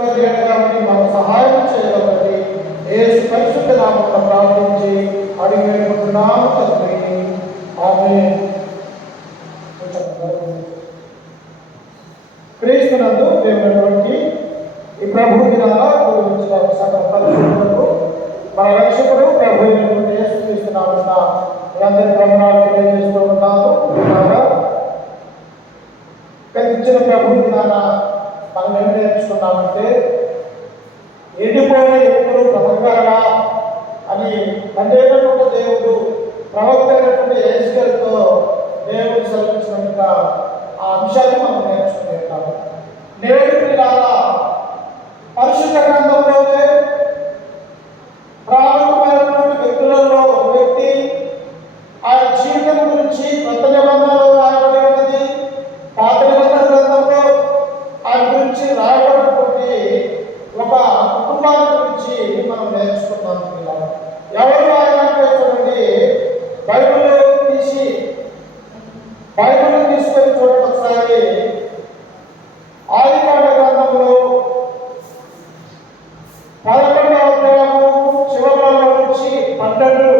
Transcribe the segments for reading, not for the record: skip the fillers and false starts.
మాకు సహాయం చేయగలరని యేసు పరిశుద్ధ నామమున ప్రార్థించి అడిగి వేడుకుంటున్నాము తండ్రి. ఆమేన్. క్రీస్తునందు దేవునటువంటి ఈ ప్రభు దినాల గురించిన సకల పరిశుద్ధులకు మన రక్షకుడు ప్రభు అయినటువంటి యేసుక్రీస్తు నామమున అందరి ప్రమాణాలు తెలియజేస్తూ ఉన్నాము. ఇచ్చిన ప్రభు దినాన మనం ఏం నేర్చుకున్నామంటే ఎండిపోయిన ఎప్పుడు బ్రతకాలా అని తండ్రైనటువంటి దేవుడు ప్రవక్త అయినటువంటి యేసుతో దేవుడు సెలవించినట్టుగా ఆ అంశాన్ని మనం నేర్చుకుంటాము. నేడు పిల్లల పరిశుద్ధ గ్రంథంలోనే ప్రారంభమైనటువంటి వ్యక్తులలో ఒక వ్యక్తి ఆయన జీవితం గురించి కొత్త నిబంధనలో రాయబడి ఉన్నది, పాత నిబంధన గ్రంథంలో ఆయన గురించి రాయబడినటువంటి ఒక కుటుంబాల గురించి మనం నేర్చుకున్నాం. ఎవరు ఆయన అంటే చూడండి, బైబిల్ తీసుకొని చూడండి ఒకసారి. ఆదికాండ గ్రంథంలో 11వ అధ్యాయము చివరిలో నుంచి 12,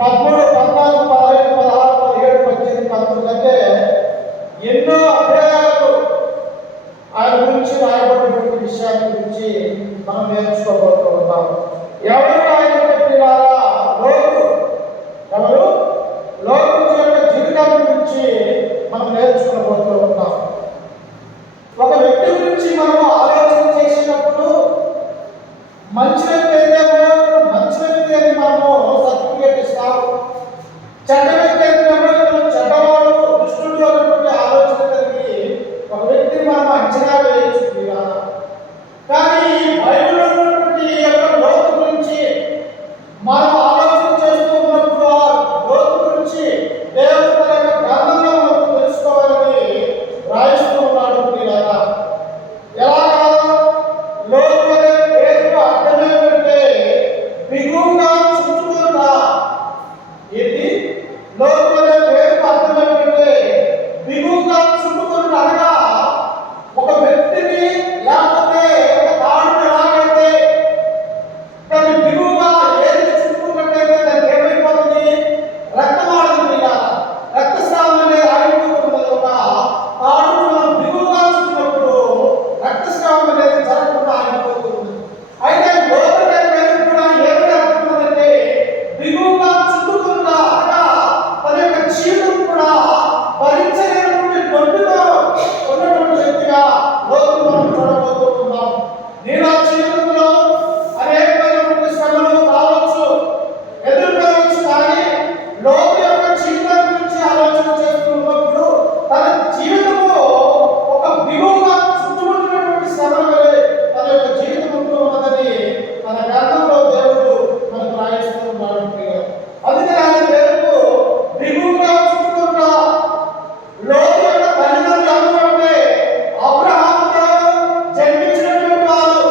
13, 14, 15, 16, 17, 18, 19 అంటే ఎన్నో అధ్యాయాలు ఆయన గురించి రాయబడినటువంటి విషయాల గురించి మనం నేర్చుకోబోతూ ఉన్నాం. ఎవరు ఆయన లోతు యొక్క జీవితాల గురించి మనం నేర్చుకోబోతూ ఉన్నాం. ఒక వ్యక్తి గురించి మనం ఆలోచన చేసినప్పుడు మంచి వ్యక్తి అయితే మంచి వ్యక్తి అని మనము సర్టిఫికేట్ ఇస్తాం, చెడ్డ వ్యక్తి అయితే చెడ్డవాడు దుష్టుడు అన్నటువంటి ఆలోచన కలిగి ఒక వ్యక్తిని మనం అంచనా వేయచ్చు. కానీ బైబిల్లో ఉన్నటువంటి యొక్క లోతు గురించి మనం ఆలోచన చేస్తూ ఉన్నప్పుడు ఆ లోతు గురించి దేవుడు తన యొక్క గ్రంథంలో మనం తెలుసుకోవాలని రాయిస్తూ ఉన్నాడు. ఎలాగా లోతు అనే పేరుకు అర్థం ఏంటంటే బిగువుగా చుట్టుకుంటా. ఏంటి లోతు అనే పేరుకు అర్థం ఏంటంటే బిగువుగా చుట్టుకుంటా అనగా ఒక వ్యక్తిని లేకపోతే ఒక తాడుని ఎలాగైతే దాన్ని బిగువుగా ఏది చుట్టుకున్నట్టయితే దానికి ఏమైపోతుంది, రక్తమాడుతుంది, రక్తస్రావం అనేది ఆగిపోతుంది. ఒక తాడును మనం బిగువుగా చుట్టినప్పుడు రక్తస్రావం అనేది జరగకుండా ఆగిపోతుంది. అయితే లోతు అనే పేరు కూడా ఏమని అర్థమవుతుందంటే బిగువుగా చుట్టుకుంటా అనగా తన యొక్క జీవితం కూడా భరించలేనటువంటి గొడ్డుతో ఉన్నటువంటి వ్యక్తిగా లోతును మనం చూడబోతూ ఉన్నాం. నేను ఆ జీవితంలో అనేకమైనటువంటి శ్రమలు రావచ్చు, ఎదుర్కోవచ్చు, కానీ లోతు యొక్క జీవితం గురించి ఆలోచన చేస్తున్నప్పుడు తన జీవితము ఒక బిగువుగా చుట్టుముట్టినటువంటి శ్రమల వలె తన యొక్క జీవితం ఉంటూ ఉన్నదని తన గ్రంథంలో దేవుడు మనకు రాయిస్తూ ఉన్నాడు. అందుకని ఆయన పేరుకు బిగువుగా చుట్టుకుంటా. లోతు యొక్క తల్లిదండ్రులు అంటే అబ్రహాముతో జన్మించినటువంటి వారు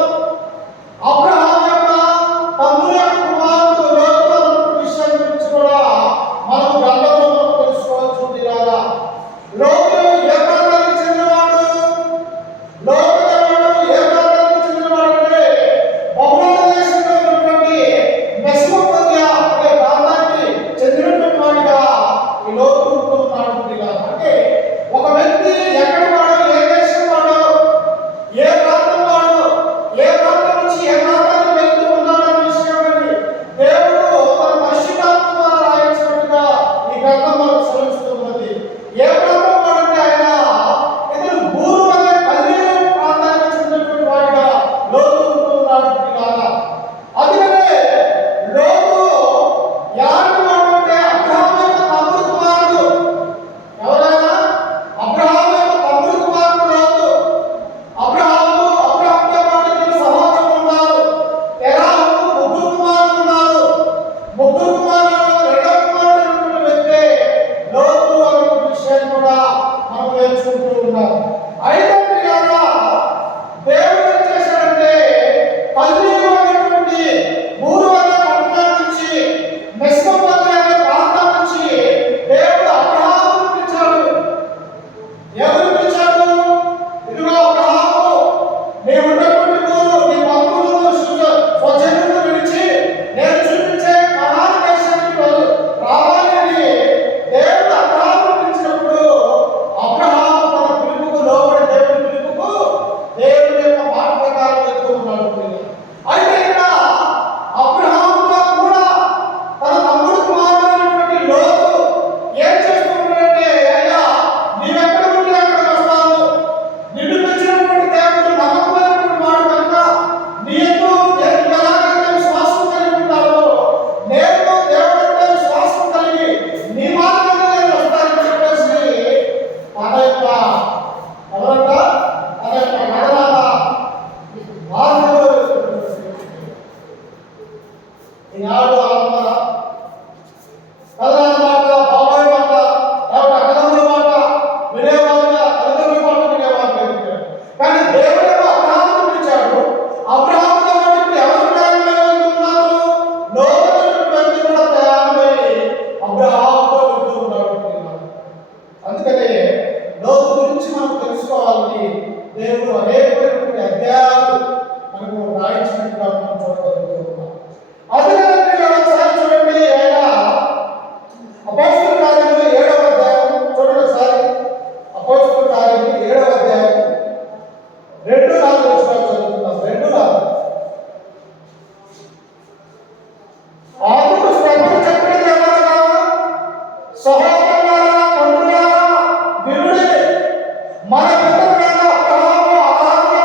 అనేకమైనటువంటి అధ్యాయాలు మనకు రాయించినట్టుగా మనం చూడగలుగుతున్నాం. అదే ఒకసారి చూడండి, ఆయన అపోస్తలుల కార్యములు 7వ అధ్యాయం చూడండి ఒకసారి. అపోస్తలుల కార్యములు 7వ అధ్యాయం 2-4 వచనాలు చదువుతున్నాం. 2-4. ఆత్మ శ్రమను చెప్పినది ఎవరగా, సహోదరులారా, తండ్రులారా, వినుడి. మన పితరులైన అబ్రహాము, అలాగే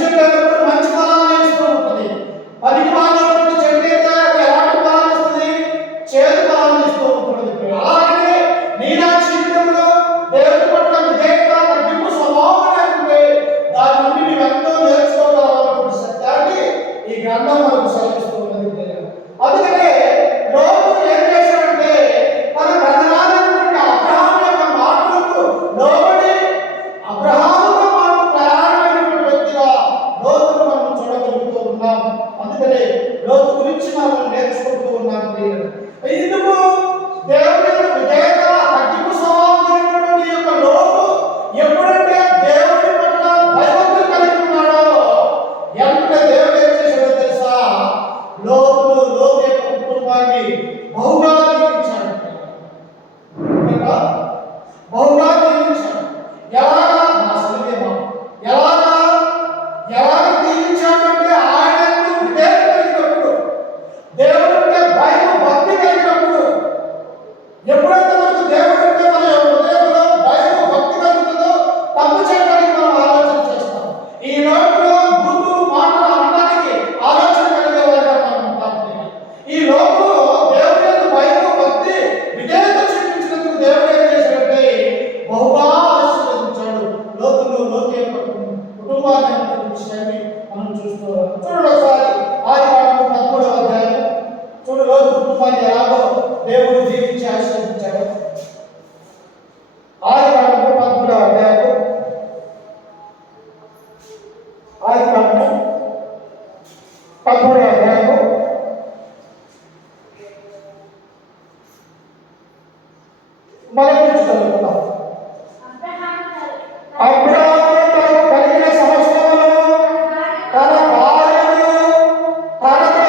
చెట్టు అయినప్పుడు మంచి ఫలాన్ని ఇస్తూ ఉంటుంది. పనికి మాలినటువంటి చెట్టు అయితే అది ఎలాంటి ఫలాన్ని ఇస్తుంది? చేదు ఫలాన్ని ఇస్తూ ఉంటుంది. అలాగే నీ నా జీవితంలో దేవుడి పట్ల విధేయత, తగ్గింపు స్వభావం లేకుంటే దాని నుండి నీవు ఎంతో నేర్చుకోగలవన్నటువంటి సత్యాన్ని ఈ గ్రంథం మనకు సెలవిస్తూ ఉన్నది. అందుకనే లోతు ఏం చేశాడంటే తన పెదనాన్నైనటువంటి అబ్రహాము యొక్క మాటలకు లోబడి అబ్రహాముతో పాటు ప్రయాణమైనటువంటి వ్యక్తిగా లోతును మనం చూడగలుగుతూ ఉన్నాం. అందుకనే లోతు గురించి మనం నేర్చుకుంటూ ఉన్నాం. ఎందుకు దేవుని యొక్క విధేయత, తగ్గింపు స్వభావం కలిగినటువంటి యొక్క లోతు ఎప్పుడంటే దేవుని పట్ల భయభక్తులు కలిగి ఉన్నాడో వెంటనే దేవుడు ఏం చేశాడో తెలుసా? లోతు యొక్క కుటుంబాన్ని బహుగా దీవించాడు. బహుగా దీవించాడు. ఎలాగా? ఎలాగా దీవించాడంటే ఆయనకు విధేయత కలిగినప్పుడు, దేవుడంటే భయం, భక్తి కలిగినప్పుడు. ఎప్పుడైతే మనకు దేవుడంటే మన హృదయంలో భయం, భక్తి కలుగుతుందో తప్పు చేయడానికి మనం ఆలోచన చేస్తాం. ఈ లోకంలో బూతు మాటలు అనడానికి ఆలోచన కలిగే వారిగా మనం ఉంటాం. ఈ లోకంలో దేవుడి యొక్క భయం, భక్తి, విధేయత చూపించినందుకు దేవుడు ఏం చేశాడంటే బహుగా ఆశీర్వదించాడు. లోతు యొక్క కుటుంబాన్ని అన్నటువంటి విషయాన్ని మనం చూస్తూ చూడండి. ఒకసారి ఆదికాండము 13వ అధ్యాయం చూడు, లోతు కుటుంబాన్ని ఎలాగో దేవుడు జీవించి ఆశీర్వదించాడు. ఆదికాండము 13వ అధ్యాయం, ఆదికాండము 13వ అధ్యాయం మొదటి నుంచి చదువుకుందాం. అబ్రహాము తనకు కలిగిన సంవత్సరములో తన భార్యను తనతో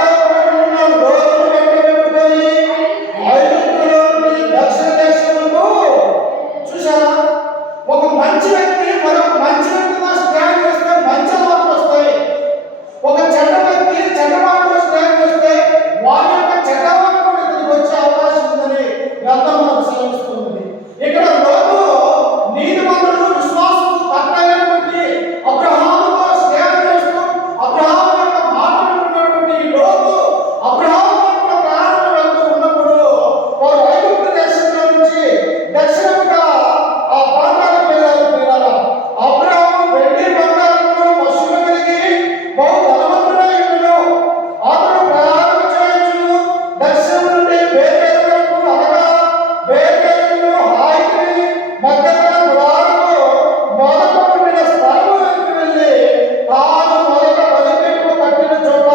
ఉన్న లోతును వెంటబెట్టుకొని ఐగుప్తులో నుండి దక్షిణ దేశములకు. చూశారా? ఒక మంచి వ్యక్తి మరొక మంచి వ్యక్తితో స్నేహం చేస్తే మంచి అలవాట్లు వస్తాయి. ఒక చెడ్డ వ్యక్తి చెడ్డ మాటలు స్నేహం చేస్తే వారి యొక్క చెడ్డ మాటలు ఇతనికి వచ్చే అవకాశం ఉందని గ్రంథం మనకు సెలవిస్తుంది. ఇక్కడ లోతు నీతిమంతుడు, విశ్వాసము తగ్గైనటువంటి అబ్రహాముతో స్నేహం చేస్తూ అబ్రహాము యొక్క మాటలు విన్నటువంటి లోతు అబ్రహాము పట్ల ప్రయాణం వెళ్తూ ఉన్నప్పుడు వారు ఐగుప్తు దేశంలో నుంచి దక్షిణంగా ఆ ప్రాంతానికి వెళ్ళారు. అబ్రహాము వెండి బంగారంలో పశువులు కలిగి బహు ధనవంతుడై ఉండెను. అతడు ప్రయాణం చేయొచ్చు దక్షిణం నుండి బేతేలుకు, అనగా బేతేలు హాయికి మధ్యలో గుడారము మొదట ఉండిన స్థలములోకి వెళ్ళి తాను మొదట బలిపీఠము కట్టిన చోట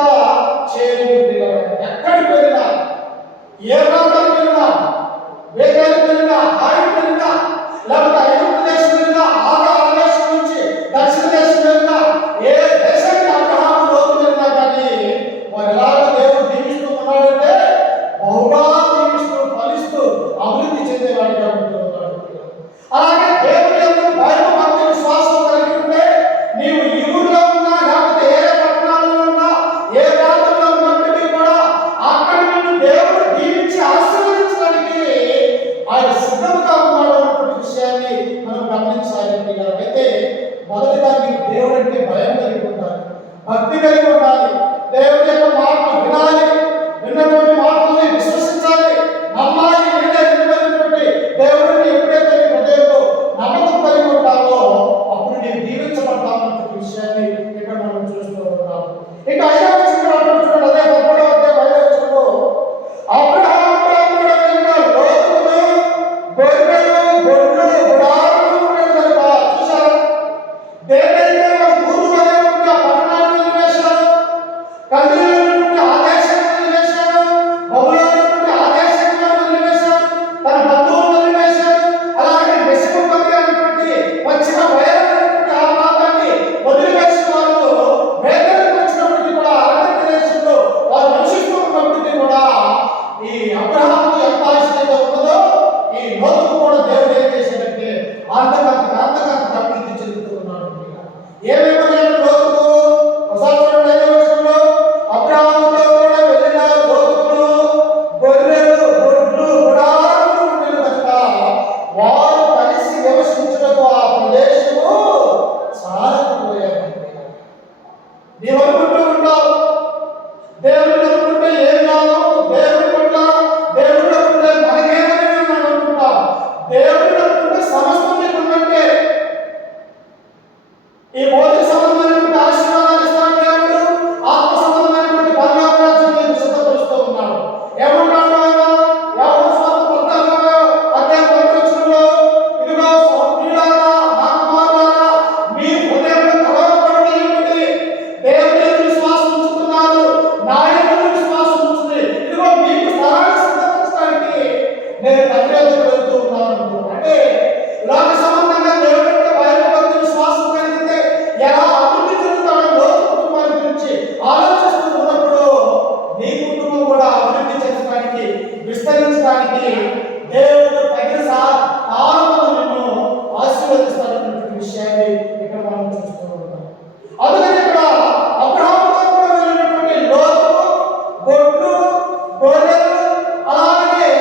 చేరుకుంటున్నాడు. ఎక్కడికి వెళ్ళినా, ఏ ప్రాంతానికి వెళ్ళినా, బేతేలుకు వెళ్ళినా, హాయికి వెళ్ళినా, లేకపోతే ఐగుప్తు దేశం వెళ్ళినా, ఆదాము దేశం నుంచి దక్షిణ దేశం వెళ్ళినా, ఏ దేశానికి అబ్రహాము లోతు వెళ్ళినా కానీ వారు ఎలాగ దేవుడు దీవిస్తూ ఉన్నాడంటే బహుగా దీవిస్తూ, ఫలిస్తూ, అభివృద్ధి చెందేవాడిగా ఉంటున్నాడు. అలాగే దేవుని యందు భయం, భక్తి, విశ్వాసం కలిగి ఉంటే నీవు ఈ ఊరిలో ఉన్నా, లేకపోతే ఏ పట్టణాలలో ఉన్నా, ఏ ప్రాంతంలో ఉన్నప్పటికీ కూడా అక్కడ నిన్ను దేవుడు దీవించి ఆశీర్వదించడానికి ఆయన సిద్ధంగా ఉన్నాడు అన్నటువంటి విషయాన్ని మనం గమనించాలి. అయితే మొదటిగా నీకు దేవుడు అంటే భయం కలిగి ఉండాలి, భక్తి కలిగి ఉండాలి, దేవుడి యొక్క మాటలు వినాలి, విన్నటువంటి మాటల్ని విశ్వసించాలి, నమ్మాలి. నిన్నటువంటి దేవుడిని ఎప్పుడైతే నీ హృదయంలో నమ్మకం కలిగి ఉంటావో అప్పుడు నేను దీవించబడతావు అన్నటువంటి విషయాన్ని ఇక్కడ మనం చూస్తూ ఉన్నాం. ఇంకా 5వ వచనంలో అంటున్నాడు, అదే 13వ అధ్యాయం 5వ వచనంలో అబ్రహాముతో కూడా వెళ్ళిన లోతును గొర్రెలు, గొడ్లు, గుడారములు ఉండేది కనుక. చూశారా? దేనైతే ఊరు వలె ఉన్న పట్టణాన్ని వదిలివేశారు, కల్దీయుల నీవు అనుకుంటూ ఉంటావు దేవుడు అనుకుంటే ఏం కాదు, దేవుడి పట్ల దేవుడు అనుకుంటే మనకేమని మనం అనుకుంటాం. దేవుడు అనుకుంటే సమస్తం నీకున్నట్టే. ఈ భౌతిక సంబంధమైనటువంటి ఆశీర్వాదాలు ఇస్తాను దేవుడు, ఆత్మ సంబంధమైనటువంటి పరలోక రాజ్యం నీకు సిద్ధపరుస్తూ ఉన్నాడు. ఏమంటాడు ఆయన? యోహాను సువార్త 14వ అధ్యాయం 11వచనంలో, ఇదిగో ప్రియులారా, నా కుమారులారా, మీ హృదయములు కలవరపడనీయుడి. దేవుని యందు విశ్వాసం ఉంచుతున్నారు, నా యందు విశ్వాసం ఉంచుతుంది. ఇదిగో మీకు స్థలాన్ని సిద్ధపరచడానికి నేను తండ్రి వద్దకు వెళ్తూ ఉన్నాను. అంటే లోక సంబంధంగా దేవుడి యొక్క భయభక్తి విశ్వాసం కలిగితే ఎలా అభివృద్ధి చెందుతాడో లోతు కుటుంబాన్ని గురించి ఆలోచిస్తూ ఉన్నప్పుడు నీ కుటుంబం కూడా అభివృద్ధి చెందడానికి, విస్తరించడానికి దేవుడు తగిన కాలంలో నిన్ను ఆశీర్వదిస్తాడన్నటువంటి విషయాన్ని ఇక్కడ మనం చూస్తూ ఉన్నాం. అందుకని ఇక్కడ అబ్రహాముతో కూడా వెళ్ళినటువంటి లోతు, గొడ్లు, గొర్రెలు, అలాగే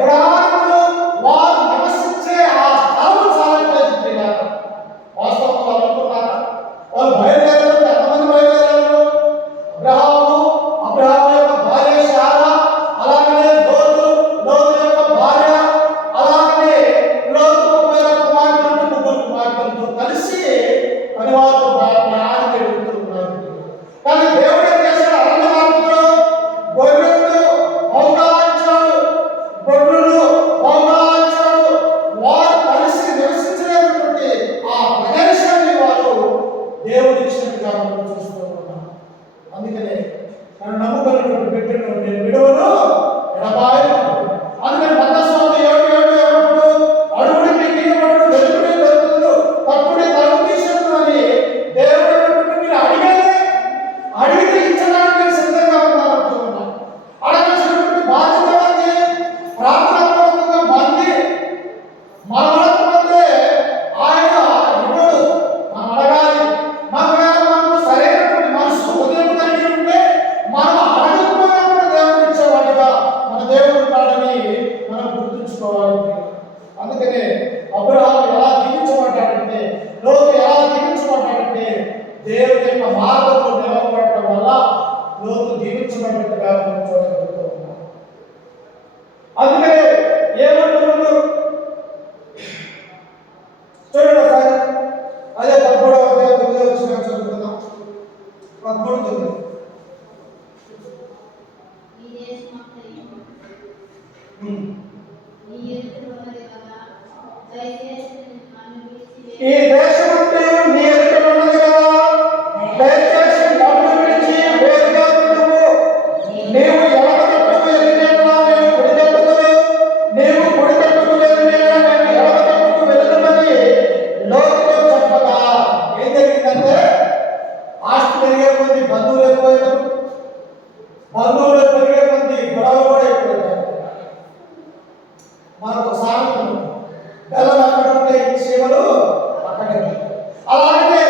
గ్రామాలు వారు నివసించే ఆ స్థలం చాలట్లేదు పిల్లలు. వాస్తవంగా వాళ్ళు అనుకున్నారా? వాళ్ళు బయలుదేరారు. ఎంతమంది బయలుదేరారు? అబ్రహాము యొక్క భార్య శారా, అలాగనే లోతు యొక్క భార్య, అలాగనే లోతు కుమార్తె, ముగ్గురు కుమార్తెలతో కలిసి పనివారితో ప్రయాణానికి వెళ్తున్నారు. కానీ దేవుడు ఏం చేశాడు? అరణ్య మార్గంలో గొర్రెలను బహుమానించాడు, గొర్రెలు బహుమానించాడు. వారు కలిసి నివసించలేనటువంటి ఆ ప్రదేశాన్ని వారు దేవుడు ఇచ్చినట్టుగా మనం చూస్తూ ఉన్నాం. అందుకనే నన్ను నమ్ముకున్నటువంటి బిడ్డను నేను విడవను, ఎడబాయను. అందుకని మత్తయి 7:7 ఏమంటాడు? అడుగుడి మీకు ఇవ్వబడును, వెతుకుడి దొరుకును, తట్టుడి తలుపు తీసేను అని దేవుడు మీరు అడిగితే ఇచ్చడానికి నేను సిద్ధంగా ఉన్నానంటూ ఉన్నాను. అడగాల్సినటువంటి బాధ్యత మంది, ప్రార్థనాపూర్వకంగా మంది, మనమంటే ఆయన ఇవ్వడు, మనం అడగాలి. మనకు సరైనటువంటి మనసు ఉదయం కలిగి ఉంటే మనం అడగకపోయినా కూడా దేవుడు ఇచ్చేవాడిగా మన దేవుడు ఉన్నాడని మనం గుర్తుంచుకోవాలి. అందుకనే అబ్రహాము ఎలా దీవించబడ్డాడంటే, లోతు ఎలా దీవించబడ్డాడంటే దేవుడి యొక్క మార్గంలో నిలవబడటం వల్ల లోతు దీవించబడ్డట్టుగా మనం చూడగలుగుతూ ఉన్నాం. అందుకనే ఏమంటున్నాడు చూడండి ఒకసారి. అదే 13వ అధ్యాయం 9వ వచనం చదువుకుందాం. 13:9. ఈ దేశమంతా నీ ఎదుట ఉన్నది కదా, దయచేసి నన్ను విడిచి వేరుగా ఉండుము. నీవు ఎడమ తట్టుకు వెళ్ళినట్లా నేను కుడి తట్టుకు, నీవు కుడి తట్టుకు వెళ్ళినట్లా నేను ఎడమ తట్టుకు వెళ్ళుమని లోతుతో చెప్పగా ఏం జరిగిందంటే, ఆస్తి పెరిగే కొద్ది బంధువులు ఎక్కువైనారు, బంధువులు పెరిగే కొద్ది గొడవలు కూడా ఎక్కువైనారు. మనకు సామెతలు, బెల్లం అక్కడ ఉంటే ఈ సేవలు అక్కడే. అలాగే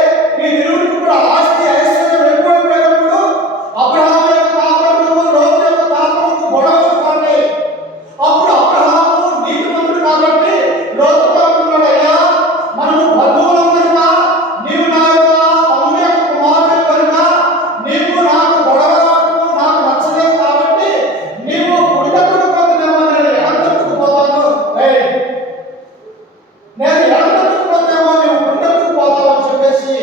ఈ నిరుడికి కూడా ఆస్తి ఐశ్వర్యం ఎక్కువైపోయినప్పుడు అబ్రహాము యొక్క తాపరులకు, లోతు యొక్క తాపరులకు గొడవలు పడ్డాయి. అప్పుడు అబ్రహాము నీతిమంతుడు కాబట్టి లోతుతో అంటున్నాడు, అయ్యా మనము బంధువులం కనుక, నీవు నా యొక్క తమ్ముడి యొక్క కుమారుడు కనుక నీకు నాకు గొడవ రావటము నాకు నచ్చలేదు కాబట్టి నీవు కుడి తట్టుకు పోతున్నామో నేను ఎడమ తట్టుకు పోతాను, నేను ఎడమ తట్టుకు పోతామో నీవు కుడి తట్టుకు పోతావు అని చెప్పేసి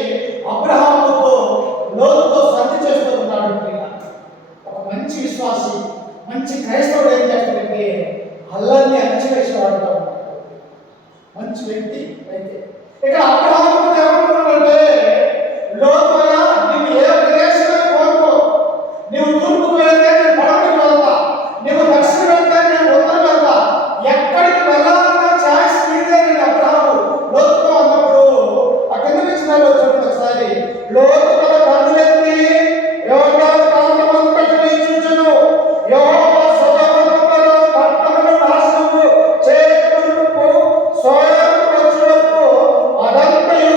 అబ్రహాముతో లోతుతో సంధి చేస్తూ ఉన్నాడు. ఒక మంచి విశ్వాసి, మంచి క్రైస్తవుడు ఏం చేస్తాడంటే అల్లరిని అణచివేసేవాడుగా ఉంటాడు. మంచి వ్యక్తి అయితే ఇక్కడ అబ్రహాము ఏమంటున్నాడంటే, లోతయ్య నీవు ఏ ప్రదేశానికి కోరుకో, నీవు తూర్పుకు వెళ్తే నేను పడమటికి వెళ్తా, నీవు దక్షిణ వెళ్తే నేను ఉత్తరం వెళ్తా, ఎక్కడికి వెళ్ళాలన్నా ఛాయిస్ నీదే నేను అబ్రహాము లోతుతో అన్నప్పుడు ఆ కింద విషయాలు చూడండి ఒకసారి. లోతు తన కన్నులెత్తి యెహోవా ప్రాంతమంతటిని చూచెను. యెహోవా సొదొమ పట్టణమును నాశనము చేయకున్నప్పుడు సోయరుకు వచ్చుటకు అదంతయు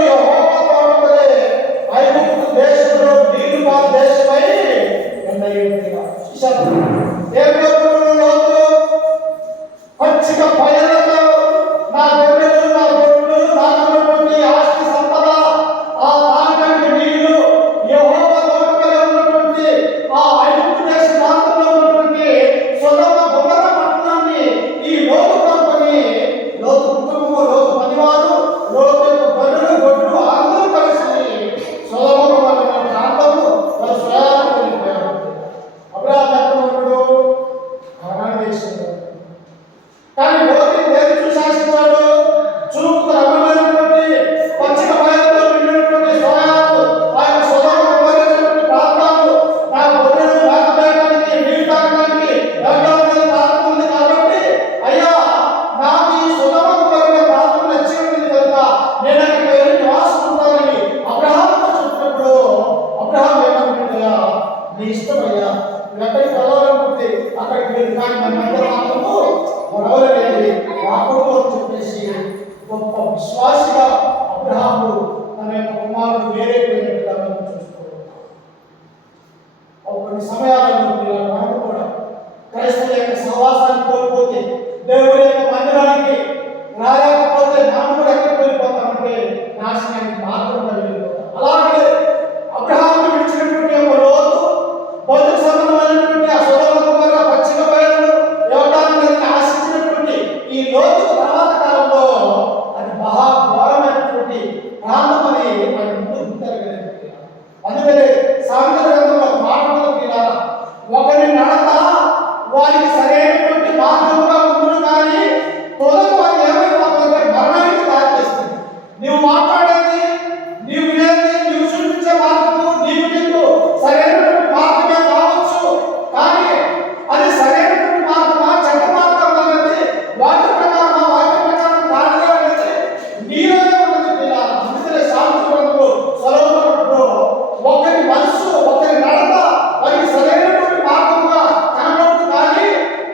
నీ ఇష్టమయ్యా, నువ్వు ఎక్కడికి వెళ్ళాలనుకుంటే అక్కడికి వెళ్ళి, కానీ మన మధ్య మాత్రము గొడవలు లేని రాకూడదు అని చెప్పేసి గొప్ప విశ్వాసిగా అబ్రహాము తన యొక్క కుమారుడు వేరే పోయినట్టుగా మనం చూస్తూ ఉన్నాం. కొన్ని సమయాలలో మనం కూడా క్రైస్తవుల యొక్క సహవాసాన్ని కోల్పోతే, దేవుడి యొక్క మందిరానికి రాలేకపోతే మనం కూడా ఎక్కడికి వెళ్ళిపోతామంటే నాశనానికి మాత్రమే వెళ్ళిపోతాం. అలాగే అబ్రహామును విడిచినటువంటి ఒక లోతు, బంధు సంబంధమైనటువంటి ఆ సొదొమ గొమొర్రా, పశ్చిమ బయలు, యోర్దాను నదిని ఆశించినటువంటి ఈ లోతు తర్వాత కాలంలో అది మహా ఘోరమైనటువంటి ప్రాంతం అని మన ముందు గుర్తెరగలేదు. అందుకనే సామెతల గ్రంథంలో ఒక మాట ఉంది, ఒకరి నడత వారికి సరైనటువంటి మార్గముగా ఉండును, కానీ తొలకు అది ఏమైపోతుందంటే మరణానికి దారితీస్తుంది. నీవు మాట్లాడేది, నీవు వినేది, నీవు చూపించే మార్గము నీకు సరైనటువంటి మార్గమే కావచ్చు, కానీ అది సరైనటువంటి మార్గమా చెడ్డ మార్గం అనేది వాక్య ప్రకారం కాదుగా అనేది నీలోనే ఉన్నది పిల్లలు. అందుకనే శాంతి గ్రంథంలో సొలొమోను ఒకరి మనసు, ఒకరి నడత వారికి సరైనటువంటి మార్గముగా కనబడుతుంది, కానీ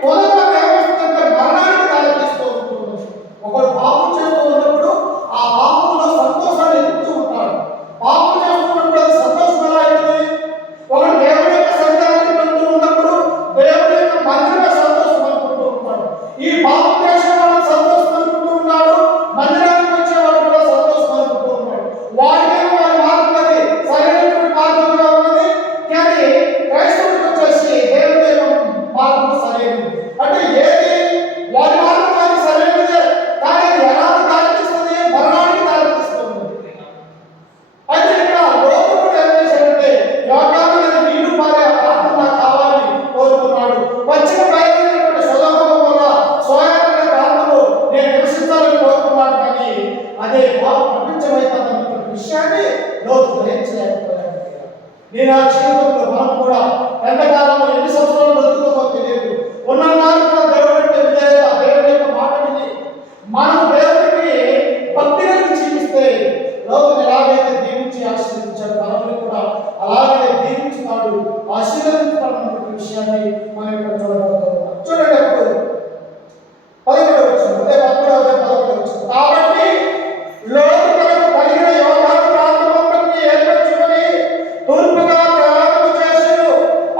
తొలకు అది ఏమవుతుందంటే మరణానికి దారితీస్తూ ఉంటుంది. ఒకరు పాపం చేస్తూ ఉన్నప్పుడు ఆ పాపంలో సంతోషాన్ని ఎదుగుతూ ఉంటాడు. పాపం చేస్తున్నప్పుడు అది సంతోషం ఎలా అవుతుంది? ఒకడు దేవుడి యొక్క సన్నిధానానికి వెళ్తూ ఉన్నప్పుడు దేవుడి యొక్క మందిరంలో సంతోషం అనుకుంటూ ఉంటాడు. ఈ పాపం చేసేవాడు సంతోషం అనుకుంటూ ఉన్నాడు, మందిరానికి వచ్చేవాడు కూడా సంతోషం అనుకుంటూ ఉన్నాడు. వాడికేమో వారి మార్గం అది సరైనటువంటి మార్గంగా ఉన్నది, కానీ క్రైస్తవుడికి వచ్చేసి దేవుడి యొక్క మార్గం సరైనది. అంటే ఏది వారి మార్గం కానీ సరైనదే, కానీ అది ఎలా దారితీస్తుంది? మరణానికి దారితీస్తుంది. అయితే ఇక్కడ లోతు కూడా ఏం చేశాడంటే, యోర్దాను నది నీళ్లు పారే ఆ ప్రాంతం నాకు కావాలని కోరుకున్నాడు. పశ్చిమ బయలుదేరినటువంటి సొదొమ గొమొర్రా, సోయర్ అనే ప్రాంతంలో నేను నివసించాలని కోరుకున్నాడు, కానీ అదే ప్రపంచమైతున్నటువంటి విషయాన్ని లోతు గ్రహించలేకపోయాడు. నేను ఆ జీవితంలో మనం కూడా ఎంతకాలంలో ఎన్ని సంవత్సరాలు బతుకుతామో తెలియదు. ఉన్ననాడు కూడా దేవుడి యొక్క విధేయత, దేవుడి యొక్క మాట విని మనం దేవుడికి భక్తి కలిగి జీవిస్తే లోతుని ఎలాగైతే దీవించి ఆశీర్వదించాడు, మనల్ని కూడా అలాగే దీవించున్నాడు, ఆశీర్వదించబడినటువంటి విషయాన్ని మనం ఇక్కడ చూడబోతున్నాం. చూడండి, అప్పుడు 11వ వచనం, అదే 11వ వచనం. కాబట్టి లోతు తనకు కలిగిన యోర్దాను ప్రాంతమంతటిని ఏర్పరచుకొని తూర్పుగా ప్రయాణము చేసెను.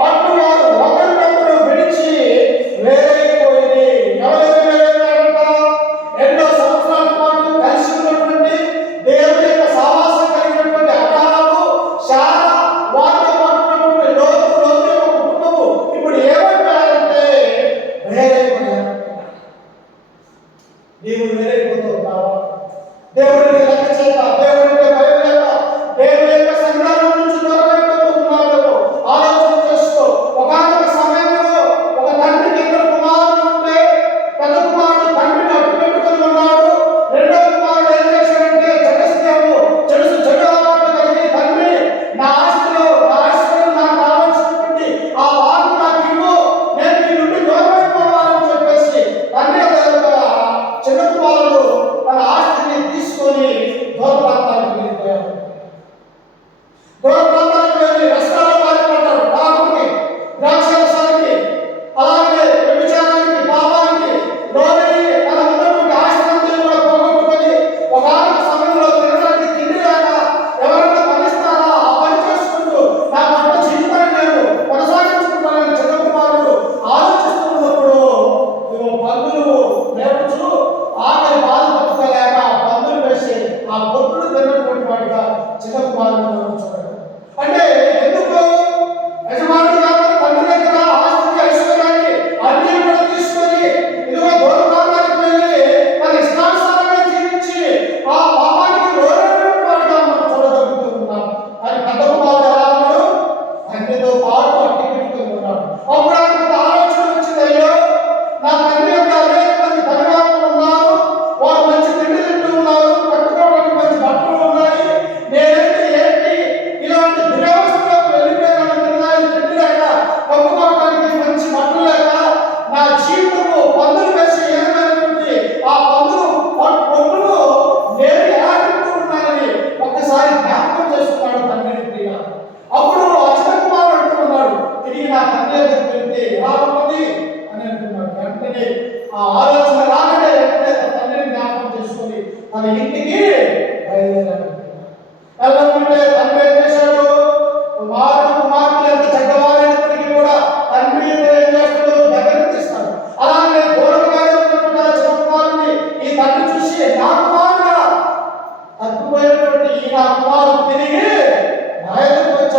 అప్పుడు వారు ఒకరినొకరు విడిచి వేరైపోయింది. ఎవరైతే వేరైపోయారంట? ఎన్నో సంవత్సరాల పాటు కలిసి ఉన్నటువంటి దేవుడి యొక్క సహవాసం కలిగినటువంటి అబ్రహాము, శారా, వారితో పాటు ఉన్నటువంటి లోతు యొక్క కుటుంబము ఇప్పుడు ఏమైపోయారంటే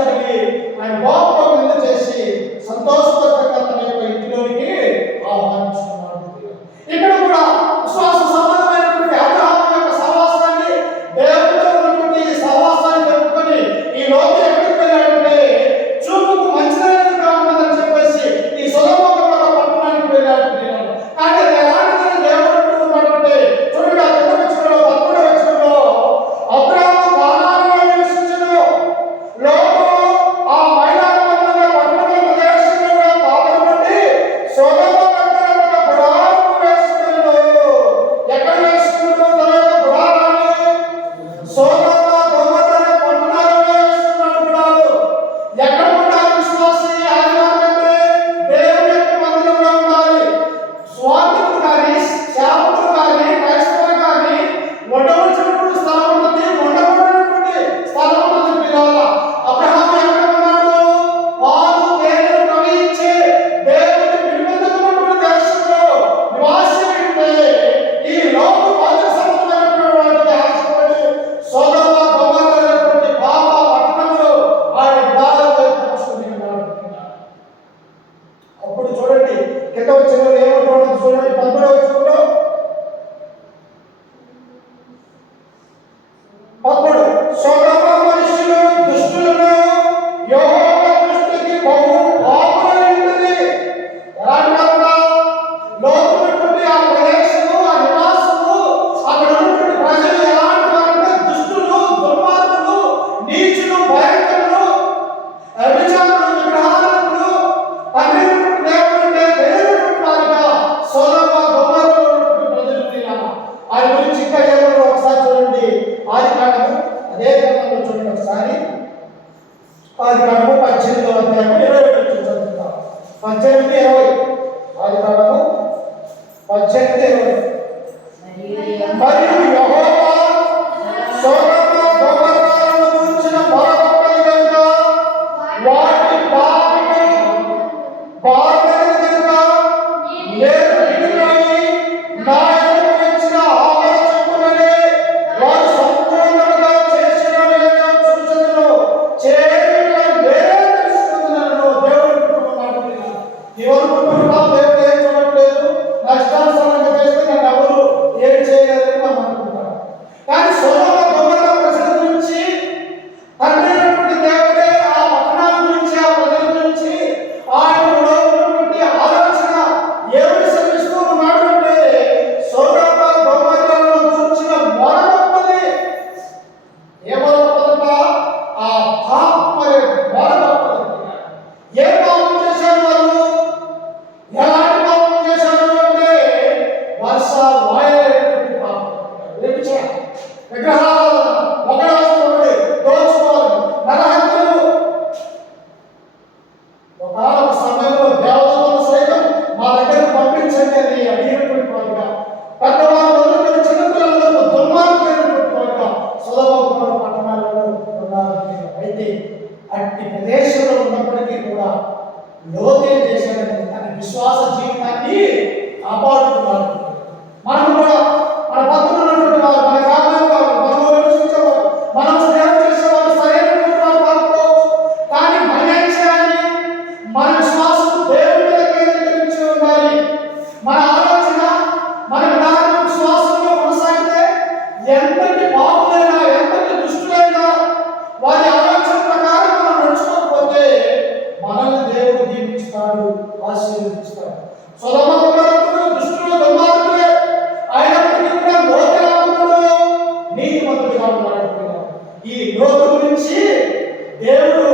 తగిలి ఆయన గొప్ప విందు చేసి సంతోషపూర్వకంగా తన యొక్క ఇంటిలోనికి ఆహ్వానించుకున్నాడు. ఇక్కడ కూడా విశ్వాస సంబంధమైనటువంటి అబ్రహాము యొక్క సహవాసాన్ని, దేవుడితో ఉన్నటువంటి ఈ సహవాసాన్ని చెప్పుకొని ఈ లోతు ఎక్కడికి వెళ్ళాడంటే చూపుకు మంచిదైనదిగా ఉంటుందని చెప్పేసి ఈ సొదొమ గొమొర్రా పట్టణానికి వెళ్ళాడు. కానీ అది ఎలాంటిదని దేవుడు ఉన్నటువంటి చూడండి, ఆ కింద వచనంలో 13వ వచనంలో అబ్రహాము కానానులో నివసించెను, లోతు ఆ మైదానమందున్న పట్టణ ప్రదేశంలో కాపురం నుండి సొదొమ పట్టణమున గుడారము వేసుకొనెను. ఎక్కడ వేసుకున్నాడు? తన యొక్క గుడారాన్ని సొదొమ గొమొర్రా పట్టణాలలో వేసుకున్నాడు గుడారు. ఎక్కడ ఉండాలి విశ్వాసి? ఆదివారం అంటే దేవుని యొక్క మందిరంలో ఉండాలి. స్వార్థులు కానీ, సేవకులు కానీ, క్రైస్తవులు కానీ ఉండవలసినటువంటి స్థలం ఉంటుంది, ఉండకూడనటువంటి స్థలం ఉంటుంది. పిల్లల అబ్రహాము ఎక్కడ ఉన్నాడు? పాలు తేనెలు ప్రవహించే దేవుని పిలుపున్నటువంటి దేశంలో నివాసం ఉంటే ఈ లోతు భౌతిక సంబంధమైనటువంటి వాటికి ఆశపడి సొదొమ గొమొర్రా అనేటువంటి పాప పట్టణంలో ఆయన గుడారం ఏర్పరచుకుని ఉన్నాడు. అప్పుడు చూడండి కింద వచ్చిన ఏమంటున్నాడు చూడండి, 13వ వచనంలో 13 సొదొమ మనుష్యులు దుష్టులను యెహోవా దృష్టికి బహు పాపులైనది. ఎలాంటి వారుగా? లోతు ఉన్నటువంటి ఆ ప్రదేశము, ఆ నివాసము, అక్కడ ఉన్నటువంటి ప్రజలు ఎలాంటి వారంటే దుష్టులు, దుర్మార్గులు, నీచులు, భయంకరులు, వ్యభిచారులు, విగ్రహారాధకులు, తండ్రి ఉన్నటువంటి దేవుడు అంటే తెలియనటువంటి వారిగా సొదొమ గొమొర్రాలో ఉన్నటువంటి ప్రజలు ఉన్నారు. ఆయన గురించి ఇంకా ఏమన్నా ఒకసారి చూడండి. ఆదికాండము అదే గ్రంథంలో చూడండి ఒకసారి. ఆదికాండము 18వ అధ్యాయం 20 నుంచి చదువుతాం. 18:20. ఆదికాండము 18:20. మరియు యెహోవా సొదొమ గొమొర్రాలను గూర్చిన మొరపెట్టెను గనుక వాటి పాపము బాధపడేది కనుక నేను మిగిలినవి నా ఎదుట వచ్చిన ఆమర చెప్పులనే వారు సంపూర్ణంగా చేసినవి లేదో చూచెదను. చేయకుండా నేనే తెలుసుకుంటున్నాను. దేవుడు అంటున్నాడు. ఎవరు అనుకుంటున్నావు? దేవుడు ఏం చూడట్లేదు, నా ఇష్టానుసారంగా చేస్తే నన్ను ఎవరు ఏం చేయలేదని మనం అనుకుంటాం. కానీ సొదొమ గొమొర్రా ప్రజల గురించి, తండ్రి అయినటువంటి దేవుడే ఆ పట్టణాల గురించి, ఆ ప్రజల గురించి ఆయనలో ఉన్నటువంటి ఆలోచన ఏమని శ్రమిస్తూ ఉన్నాడు అంటే సొదొమ గొమొర్రాలను గూర్చిన మొర గొప్పది. ఏ మొర గొప్పదంట? ఆ పాపం అనే మొర గొప్పది. ఏ పాపం చేశారు వాళ్ళు? ఎలాంటి పాపం చేశారు అంటే వర్ష వాయనటువంటి పాపం, వ్యభిచారం, విగ్రహారాధన, ఒకడాస్తుడి, దోచుకోవడం, నరహత్యలు. ఒకనొక సమయంలో దేవదూతలు సైతం మా దగ్గరకు పంపించండి అని అడిగినటువంటి వారుగా, పెద్దవాళ్ళు మొదలుకొని చిన్నపిల్లలకు దుర్మార్గమైనటువంటి వారుగా సొదొమ గొమొర్రా పట్టణాలలో ఉన్నారు. అయితే అట్టి ప్రదేశంలో ఉన్నప్పటికీ కూడా లోతు ఏం చేశాడంటే తన విశ్వాస జీవితాన్ని కాపాడుకున్నాడు. మనం కూడా మన పక్కన ఉన్నటువంటి వారు, మన గ్రామంలో వారు, మనలో నివసించేవారు, మనం స్నేహం చేసేవారు సరైనటువంటి వారు కాకపోవచ్చు. కానీ మనం ఏం చేయాలి? మన విశ్వాసం దేవుని మీద కేంద్రీకరించి ఉండాలి. మన ఆలోచన, మన విధానం విశ్వాసంలో కొనసాగితే ఎంతటి పాపులైనా, ఎంతటి దుష్టులైనా వారి ఆలోచన ప్రకారం మనం నడుచుకోకపోతే మనల్ని దేవుడు దీవిస్తాడు, ఆశీర్వదిస్తాడు. సొదొమ గొమొర్రాలు దుష్టులు, దుర్మార్గులే. అయినప్పటికీ కూడా లోతు ఎలా ఉన్నాడు? నీతిమంతుడిగా ఉన్నాడు. ఈ లోతు గురించి దేవుడు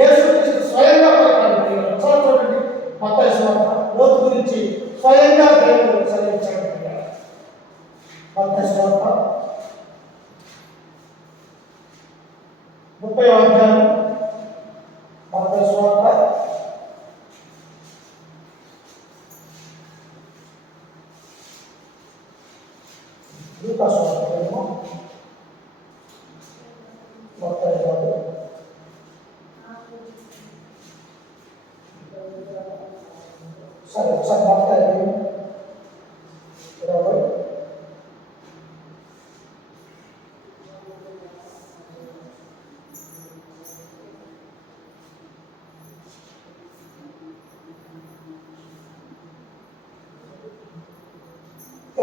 యేసుక్రీస్తు స్వయంగా పలికాడు. ఒకసారి చూడండి మత్తయి సువార్త. లోతు గురించి స్వయంగా దేవుడు సెలవిచ్చాడు. మత్తయి సువార్త 30వ అధ్యాయం. మత్తయి సువార్త 30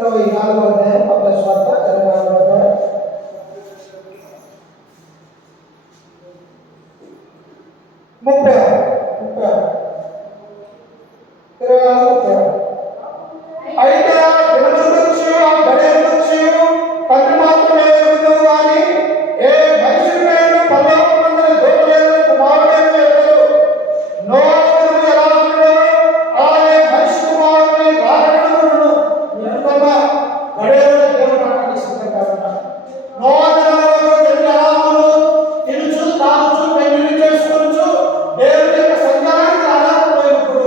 24వ అధ్యాయం మత్తయి సువార్త 24వ అధ్యాయం 30 అయితే దినముల గురించి ఆ గడియల గురించి తండ్రి మాత్రమే ఎరుగును గాని ఏ మనిషి పేరు పరలోకమందున దూతలేదు కుమారుడేమో ఎరుగడు. నోవా దినము ఎలా ఉండెనో అలాగే మనిషి కుమారుని రాకడను ఎందుకన్నా గడియలలో దేవుడు రావడానికి సిద్ధంగా ఉన్నాడు. నోవా దినాలలో జనులు ఎలా ఉన్నారు? తినుచు తాగుచు పెళ్లిళ్ళు చేసుకొనుచు దేవుని యొక్క సంఘానికి రాలేకపోయినప్పుడు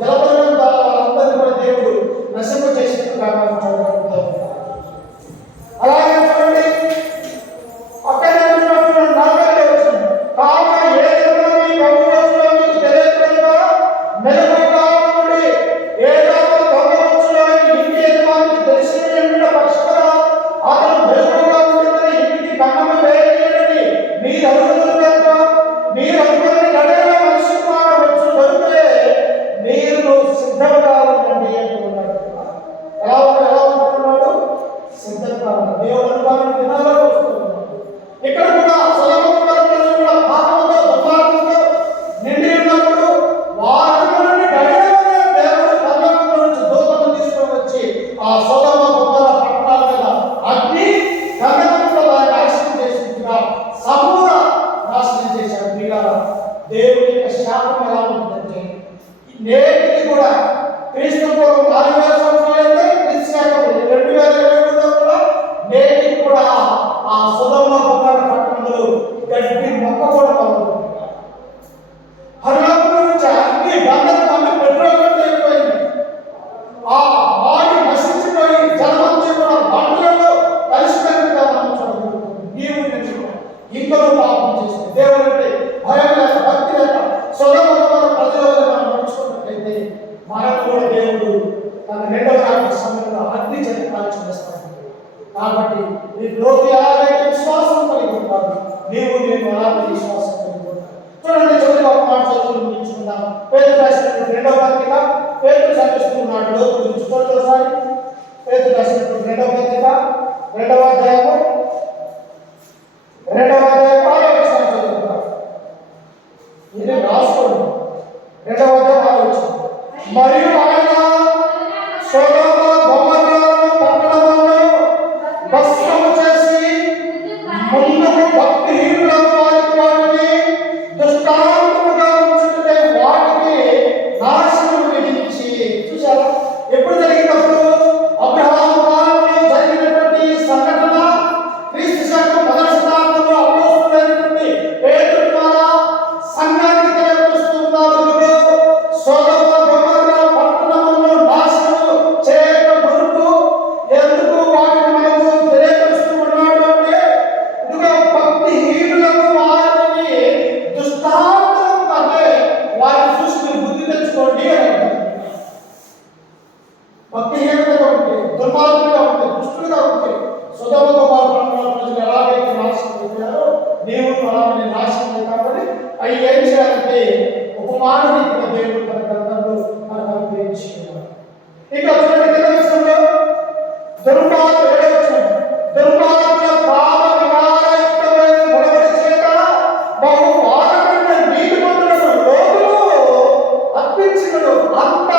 జలప్రలయం ద్వారా వాళ్ళందరినీ కూడా దేవుడు నశింప చేసినట్టు కారణం చూడగలుగుతాం. అలాగే చూడండి అక్కడ నలభై వచ్చింది కావున ఏ దినమున మీ ప్రభువు వచ్చునో మీకు తెలియదు కనుక మెలకువగా ఉండుడి. ఏ దినమున దొంగ వచ్చునో ఇంటి యజమానికి తెలిసిన ఎడల పక్షుగా అతను మెలకువగా ఉండుటని ఇంటికి కన్నము వేయనీయడని మీరు అనుకున్నారు కనుక మీరు అనుకుని గడియలో మనిషి కుమారుడు వచ్చు దొరికితే మీరు సిద్ధంగా ఉండండి అంటున్నాడు. ఎలా ఉంటున్నాడు? సిద్ధంగా ఉన్నాడు. దేవుడు అనుభవాన్ని దినాలలో వస్తున్నాడు. ఇక్కడ కూడా సొలొమోను గారి ప్రజలు కూడా పాపంతో దుర్మార్గంతో నిండి ఉన్నప్పుడు వారు అనుకుని గడియలోనే దేవుడు పరలోకంలో నుంచి దూతలను తీసుకొని వచ్చి ఆ సొదొమ గొమొర్రా పట్టణాల మీద అగ్ని గంధకంతో నాశనం చేసినట్టుగా సమూల నాశనం చేశాడు. ప్రియులారా, దేవుని యొక్క శాపం ఎలా ఉంటుందంటే నేటికి కూడా క్రీస్తు పూర్వం 4000 సంవత్సరాలైతే క్రీస్తు శాఖం 2023లో కూడా నేటికి కూడా ఆ సొదొమ గొమొర్రా పట్టణంలో గడ్డి మొక్క కూడా కనబడుతుంది. పరలోకం నుంచి అగ్ని గంధకం పెట్రోల్ కంటే ఎక్కువైంది. ఆ బాడీ నశించిపోయి జలమంతా కూడా మంటలలో కలిసిపోయినట్టుగా మనం చూడగలుగుతుంది. నీవు నేను ఇంకనూ పాపం చేస్తే దేవుడు అంటే భయం లేక భక్తి లేక సొదొమ గొమొర్రా ప్రజల వల్ల మనం నడుచుకున్నట్లయితే మనం కూడా దేవుడు తన రెండవ రాకడ సమయంలో అగ్ని చేత కాల్చి వేస్తాడు. కాబట్టి నీ లోకి అలాగైతే విశ్వాసం కలిగి ఉంటాడు, నీవు నేను అలాగే విశ్వాసం కలిగి ఉంటాడు. చూడండి చివరి ఒక మాట చదువులు ముగించుకుందాం. పేతురు రాసినటువంటి రెండవ పత్రిక, పేతురు చదివిస్తున్నాడు లోతు గురించి. చూడండి ఒకసారి పేతురు రాసినటువంటి రెండవ పత్రిక 2వ అధ్యాయము 6వ వచనం చదువుతారు. ఇది రాసుకోండి. 2వ అధ్యాయం 6వ వచనం. మరియు ఆయన సొదొమ గొమొర్రాను పట్టణములను భస్మము చేసి ముందుకు భక్తిహీనులైన వారికి వాటిని దృష్టాంతముగా ఉంచుటకై వాటికి నాశనం విధించి. చూసారా ఎప్పుడు జరిగినప్పుడు? అబ్రహాము కాలంలో జరిగినటువంటి సంఘటన క్రీస్తు శకం 1వ శతాబ్దంలో అపోస్తలుడైనటువంటి పేతురు ద్వారా సంఘానికి తెలియపరుస్తున్నారు. సొదొమ గొమొర్రా పట్టణములను నాశనం చేయక మునుపు ఎందుకు వాటిని మనకు తెలియపరుస్తూ ఉన్నాడు అంటే ఇదిగో భక్తిహీనులకు వారిని దృష్టాంతం అంటే వారిని చూసి మీరు బుద్ధి తెచ్చుకోండి అని అంటారు. భక్తిహీనతగా ఉంటే, దుర్మార్గులుగా ఉంటే, దుష్టులుగా ఉంటే సొదొమ గొమొర్రా పట్టణంలో ప్రజలు ఎలాగైతే నాశనం అయిపోయారో నీవు అలాగే నాశనం కాబట్టి అవి ఏం చేయాలంటే ఉపమానరీతిగా దేవుడు తన గ్రంథంలో మనకు అనుగ్రహించుకున్నాడు. ఇంకా చూడండి కింద వచనంలో దుర్మార్గుల పాప వికారయుక్తమైన మొదటి చేత బహు బాధపడిన నీటి మందులను లోతులు అర్పించినడు. అంత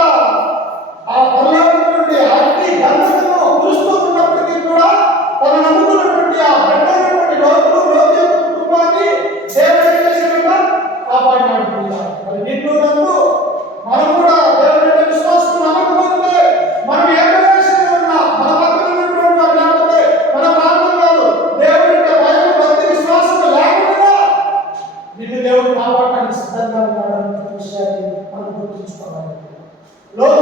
ఆ పరలోకం నుండి అగ్ని గంధకము కురుస్తున్నప్పటికీ కూడా తన నమ్ముకున్నటువంటి ఆ బిడ్డైనటువంటి లోతు యొక్క కుటుంబాన్ని దేవుడు ఏం చేశాడంట? కాపాడినాడు. మరి నిన్ను నన్ను మనం కూడా దేవుని యొక్క విశ్వాసం నమ్మకం ఉంటే మనం ఏ ప్రదేశంలో ఉన్నా మన పక్కన ఉన్నటువంటి వారు లేకపోతే మన ప్రాంతం వాళ్ళు దేవుని యొక్క భయం భక్తి విశ్వాసం లేకుండా నిన్ను దేవుడు కాపాడడానికి సిద్ధంగా ఉన్నాడు అనే విషయాన్ని మనం గుర్తుంచుకోవాలి. లోతు